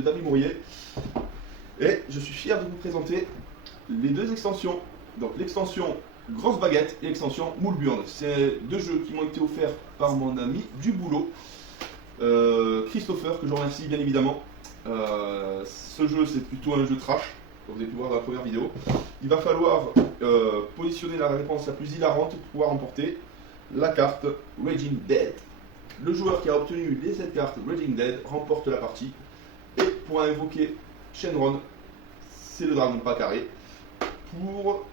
de David Mourier. Et je suis fier de vous présenter les deux extensions. Donc l'extension Grosse Baguette et l'extension Moule Burn. C'est deux jeux qui m'ont été offerts par mon ami du boulot, Christopher, que je remercie bien évidemment. Ce jeu, c'est plutôt un jeu trash, comme vous avez pu voir dans la première vidéo. Il va falloir positionner la réponse la plus hilarante pour pouvoir remporter la carte Raging Dead. Le joueur qui a obtenu les 7 cartes Raging Dead remporte la partie et pourra invoquer Shenron, c'est le dragon pas carré, pour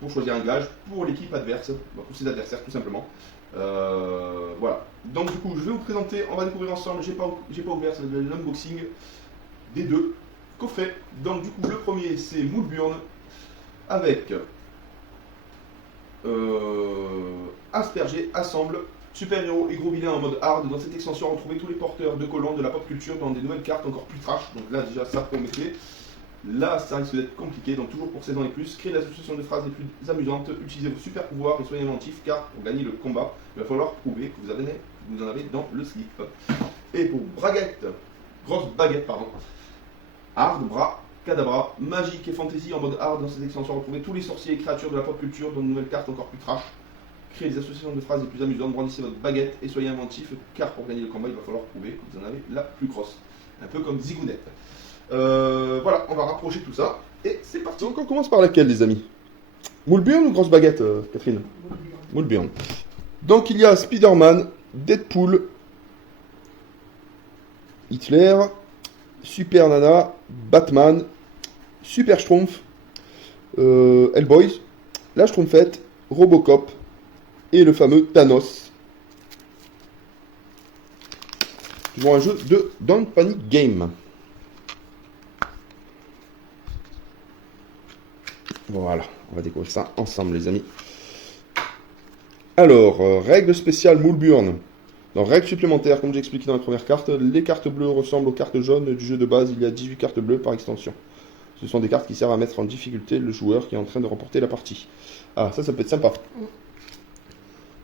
pour choisir un gage pour l'équipe adverse, pour ses adversaires tout simplement. Voilà. Donc du coup, je vais vous présenter, on va découvrir ensemble. J'ai pas ouvert l'unboxing des deux coffrets. Donc du coup, le premier c'est Moule Burn avec Asperger, Assemble, super-héros et gros vilains en mode hard. Dans cette extension, retrouvez tous les porteurs de colons de la pop culture dans des nouvelles cartes encore plus trash. Donc là déjà ça promettait. Là ça risque d'être compliqué, donc toujours pour 16 ans et plus. Créez l'association de phrases les plus amusantes, utilisez vos super pouvoirs et soyez inventifs, car pour gagner le combat, il va falloir prouver que vous en avez dans le slip. Et pour Grosse Baguette, pardon. Hard, bras, cadabra, magique et fantasy en mode hard. Dans cette extension, retrouvez tous les sorciers et créatures de la pop culture dans une nouvelle carte encore plus trash. Créez des associations de phrases les plus amusantes, brandissez votre baguette et soyez inventifs, car pour gagner le combat, il va falloir prouver que vous en avez la plus grosse. Un peu comme Zigounette. Voilà, on va rapprocher tout ça. Et c'est parti. Donc on commence par laquelle, les amis? Moule Burn ou Grosse Baguette, Catherine? Moule Burn. Donc il y a Spider-Man, Deadpool, Hitler, Super Nana, Batman, Super Schtroumpf, Hellboy, la Schtroumpfette, Robocop et le fameux Thanos. Qui vont un jeu de Don't Panic Game. Voilà, on va découvrir ça ensemble, les amis. Alors, règle spéciale Moule Burn. Dans règles supplémentaires, comme j'ai expliqué dans la première carte, les cartes bleues ressemblent aux cartes jaunes du jeu de base. Il y a 18 cartes bleues par extension. Ce sont des cartes qui servent à mettre en difficulté le joueur qui est en train de remporter la partie. Ah, ça peut être sympa.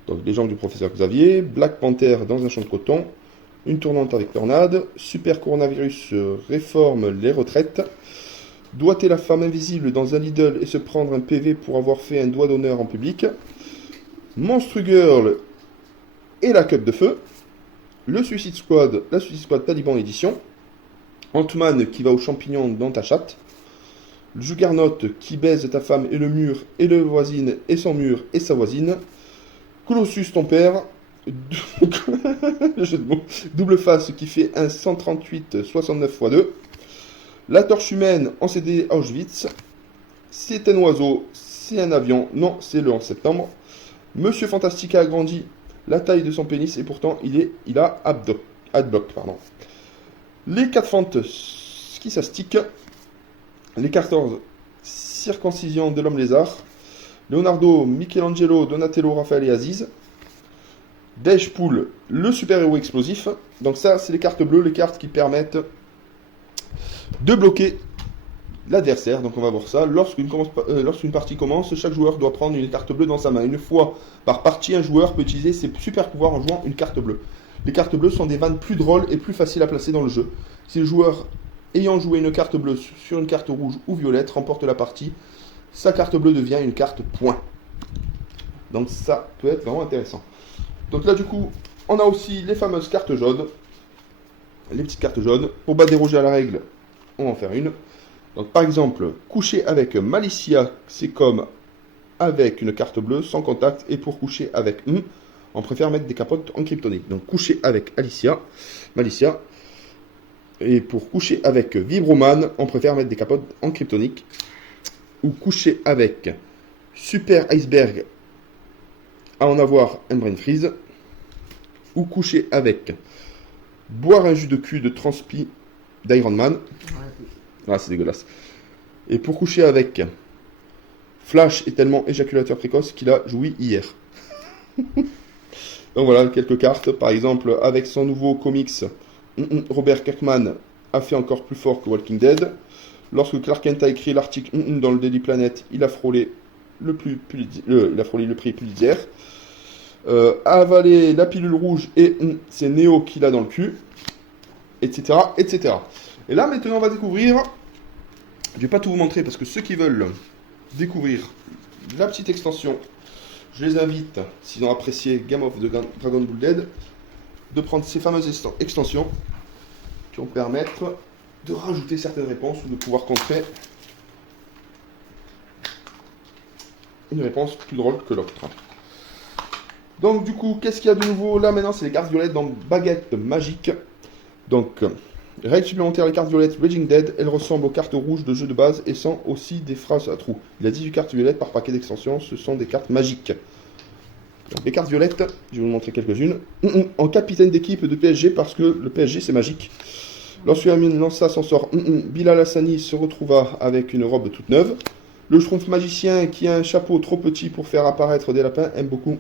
Donc, les jambes du professeur Xavier, Black Panther dans un champ de coton, une tournante avec tornade, Super Coronavirus réforme les retraites, doigter la femme invisible dans un Lidl et se prendre un PV pour avoir fait un doigt d'honneur en public, Monster Girl et la Cup de Feu, la Suicide Squad Taliban édition, Ant-Man qui va aux champignons dans ta chatte, le Juggernaut qui baise ta femme et le mur et le voisine et son mur et sa voisine, Colossus ton père, le jeu de mots, double face qui fait un 138 69 x 2, la torche humaine en CD Auschwitz, c'est un oiseau, c'est un avion, non c'est le 11 septembre, Monsieur Fantastique a agrandi la taille de son pénis et pourtant il a adblock. Les 4 fentes qui s'astiquent, les 14 circoncisions de l'homme lézard, Leonardo, Michelangelo, Donatello, Raphaël et Aziz, Deadpool, le super-héros explosif. Donc ça, c'est les cartes bleues, les cartes qui permettent de bloquer l'adversaire. Donc on va voir ça. Lorsqu'une partie commence, chaque joueur doit prendre une carte bleue dans sa main. Une fois par partie, un joueur peut utiliser ses super pouvoirs en jouant une carte bleue. Les cartes bleues sont des vannes plus drôles et plus faciles à placer dans le jeu. Si le joueur ayant joué une carte bleue sur une carte rouge ou violette remporte la partie, sa carte bleue devient une carte point. Donc ça peut être vraiment intéressant. Donc là du coup, on a aussi les fameuses cartes jaunes. Les petites cartes jaunes. Pour pas déroger à la règle, on va en faire une. Donc par exemple, coucher avec Malicia, c'est comme avec une carte bleue sans contact. Et pour coucher avec on préfère mettre des capotes en kryptonique. Donc coucher avec Malicia. Et pour coucher avec Vibroman, on préfère mettre des capotes en kryptonique. Ou coucher avec Super Iceberg à en avoir un brain freeze. Ou coucher avec boire un jus de cul de transpi d'Iron Man. Ah, c'est dégueulasse. Et pour coucher avec Flash est tellement éjaculateur précoce qu'il a joui hier. Donc voilà, quelques cartes. Par exemple, avec son nouveau comics, Robert Kirkman a fait encore plus fort que Walking Dead. Lorsque Clark Kent a écrit l'article dans le Daily Planet, il a frôlé le prix Pulitzer. A avalé la pilule rouge et c'est Neo qui l'a dans le cul. etc., etc. Et là, maintenant, on va découvrir... Je vais pas tout vous montrer parce que ceux qui veulent découvrir la petite extension, je les invite, s'ils ont apprécié Game of the Dragon Ball Dead, de prendre ces fameuses extensions qui vont permettre de rajouter certaines réponses ou de pouvoir contrer une réponse plus drôle que l'autre. Donc du coup, qu'est-ce qu'il y a de nouveau là maintenant? C'est les cartes violettes dans Baguette Magique. Donc, règle supplémentaire, les cartes violettes Raging Dead, elles ressemblent aux cartes rouges de jeu de base et sont aussi des phrases à trous. Il y a 18 cartes violettes par paquet d'extensions, ce sont des cartes magiques. Donc, les cartes violettes, je vais vous montrer quelques-unes. En capitaine d'équipe de PSG, parce que le PSG c'est magique. Lorsque Hermine lança son sort, Bilal Hassani se retrouva avec une robe toute neuve. Le Schtroumpf magicien qui a un chapeau trop petit pour faire apparaître des lapins aime beaucoup.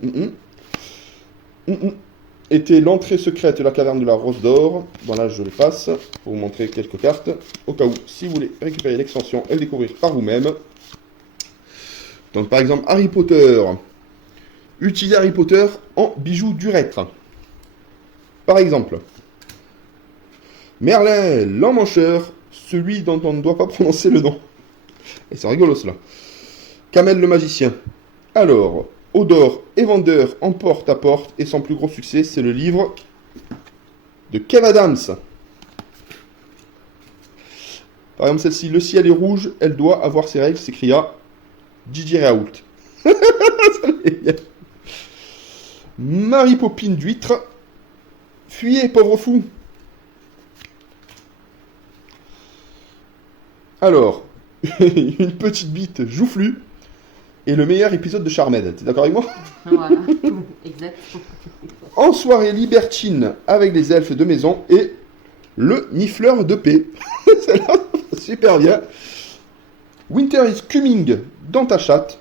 Était l'entrée secrète de la caverne de la Rose d'Or. Bon là je le passe pour vous montrer quelques cartes. Au cas où, si vous voulez récupérer l'extension et le découvrir par vous-même. Donc par exemple Harry Potter. Utilisez Harry Potter en bijoux d'urètre. Par exemple. Merlin l'emmancheur, celui dont on ne doit pas prononcer le nom. Et c'est rigolo cela. Kamel le magicien. Alors, Odor et vendeur en porte à porte, et son plus gros succès, c'est le livre de Kev Adams. Par exemple, celle-ci, le ciel est rouge, elle doit avoir ses règles, s'écria Gigi Raoult. Marie Popine d'huître. Fuyez, pauvre fou. Alors, une petite bite joufflue et le meilleur épisode de Charmed. T'es d'accord avec moi? Voilà, exact. En soirée libertine avec les elfes de maison et le nifleur de paix. Celle-là, super bien. Winter is coming dans ta chatte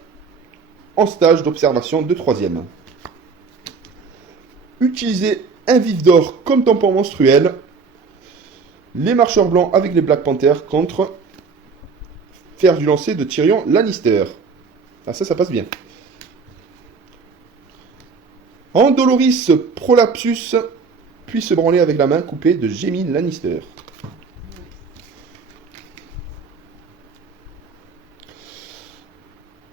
en stage d'observation de 3e. Utilisez un vif d'or comme tampon menstruel. Les marcheurs blancs avec les Black Panthers contre faire du lancer de Tyrion Lannister. Ah ça passe bien. Andoloris Prolapsus, puis se branler avec la main coupée de Jaime Lannister.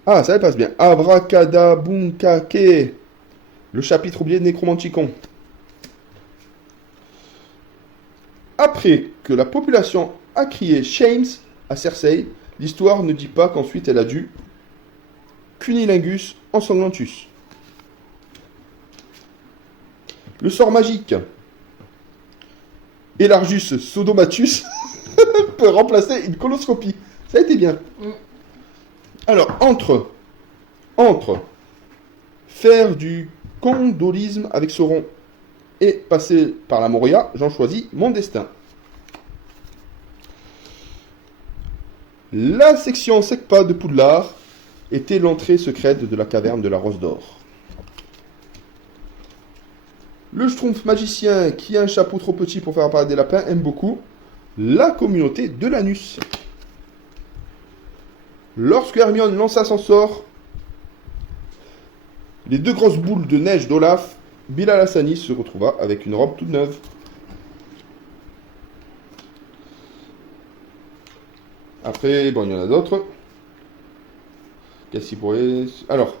Ah, ça passe bien. Abracadabunkake, le chapitre oublié de Nécromanticon. Après que la population a crié Shames à Cersei, l'histoire ne dit pas qu'ensuite elle a dû Cunilingus ensanglantus. Le sort magique Elargus Sodomatus peut remplacer une coloscopie. Ça a été bien. Alors, entre faire du condolisme avec Sauron et passer par la Moria, j'en choisis mon destin. La section Secpa de Poudlard était l'entrée secrète de la caverne de la Rose d'Or. Le Schtroumpf magicien qui a un chapeau trop petit pour faire apparaître des lapins aime beaucoup la communauté de l'anus. Lorsque Hermione lança son sort, les deux grosses boules de neige d'Olaf, Bilal Hassani se retrouva avec une robe toute neuve. Après, bon, il y en a d'autres. Qu'est-ce qu'il pourrait... Alors.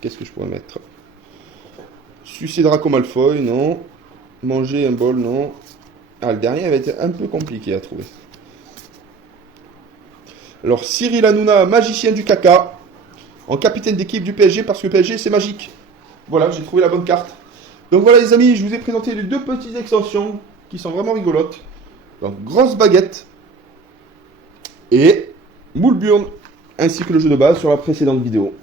Qu'est-ce que je pourrais mettre? Sucer Draco Malfoy, non. Manger un bol, non. Ah, le dernier avait été un peu compliqué à trouver. Alors, Cyril Hanouna, magicien du caca, en capitaine d'équipe du PSG, parce que PSG, c'est magique. Voilà, j'ai trouvé la bonne carte. Donc voilà, les amis, je vous ai présenté les deux petites extensions qui sont vraiment rigolotes. Donc, grosse baguette et moule burn, ainsi que le jeu de base sur la précédente vidéo.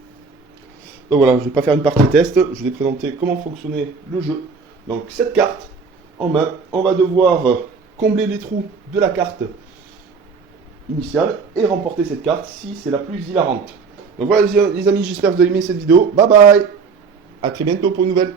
Donc voilà, je ne vais pas faire une partie test, je vais présenter comment fonctionnait le jeu. Donc cette carte en main, on va devoir combler les trous de la carte initiale et remporter cette carte si c'est la plus hilarante. Donc voilà les amis, j'espère que vous avez aimé cette vidéo. Bye bye, à très bientôt pour une nouvelle.